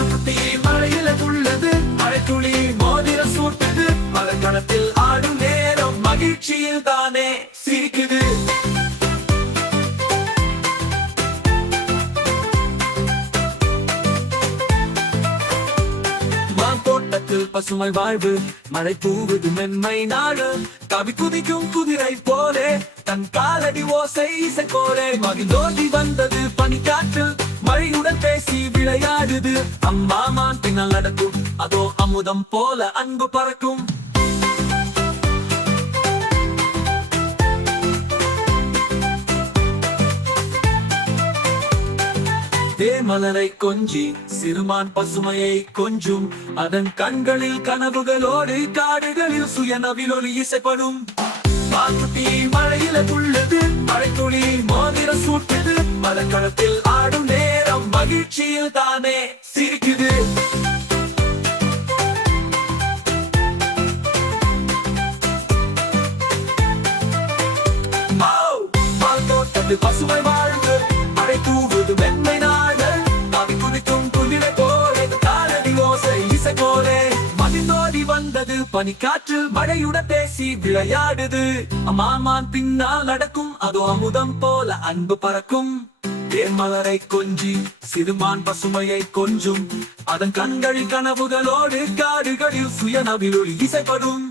மான்குட்டி மழையில துள்ளது, மழைத்துளி மோதிர சூட்டுது, மலர்கணத்தில் ஆடும் நேரம் மகிழ்ச்சியில் தானே சிரிக்குது. தோட்டத்தில் பசுமை வாழ்வு, மழை தூவுது மென்மை நாடு, கவி குதிக்கும் குதிரை போலே தன் காலடி ஓசை இசை போலே. மகிழ்ந்தோடி வந்தது பனிக்காற்று, மழையுடன் பேசி விளையாடுது. அம்மா மான் பின்னால் நடக்கும், அதோ அமுதம் போல அன்பு பறக்கும். தேமலரை கொஞ்சி சிறுமான் பசுமையை கொஞ்சும், அதன் கண்களில் கனவுகளோடு காடுகளில் சுயநவில் ஒளி இசைப்படும். மான்குட்டி மழையில துள்ளது, மழைத்துளி மோதிர சூட்டுது, மலர்கணத்தில் ஆடும் நேரம் மகிழ்ச்சியில் தானே சிரிக்குது. தோட்டத்தில் பசுமை வாழ்வு, மழை தூவுது மென்மை நாடு, கவி குதிக்கும் குதிரை போலே காலடி ஓசை இசை போலே. மகிழ்ந்தோடி வந்தது பனிக்காற்று, மழையுடன் பேசி விளையாடுது. அம்மாமான் பின்னால் நடக்கும், அதோ அமுதம் போல அன்பு பறக்கும். தேன்மலரை கொஞ்சி சிறுமான் பசுமையை கொஞ்சும், அதன் கண்களில் கனவுகளோடு காடுகளில் சுயநவில் ஒளி இசைப்படும்.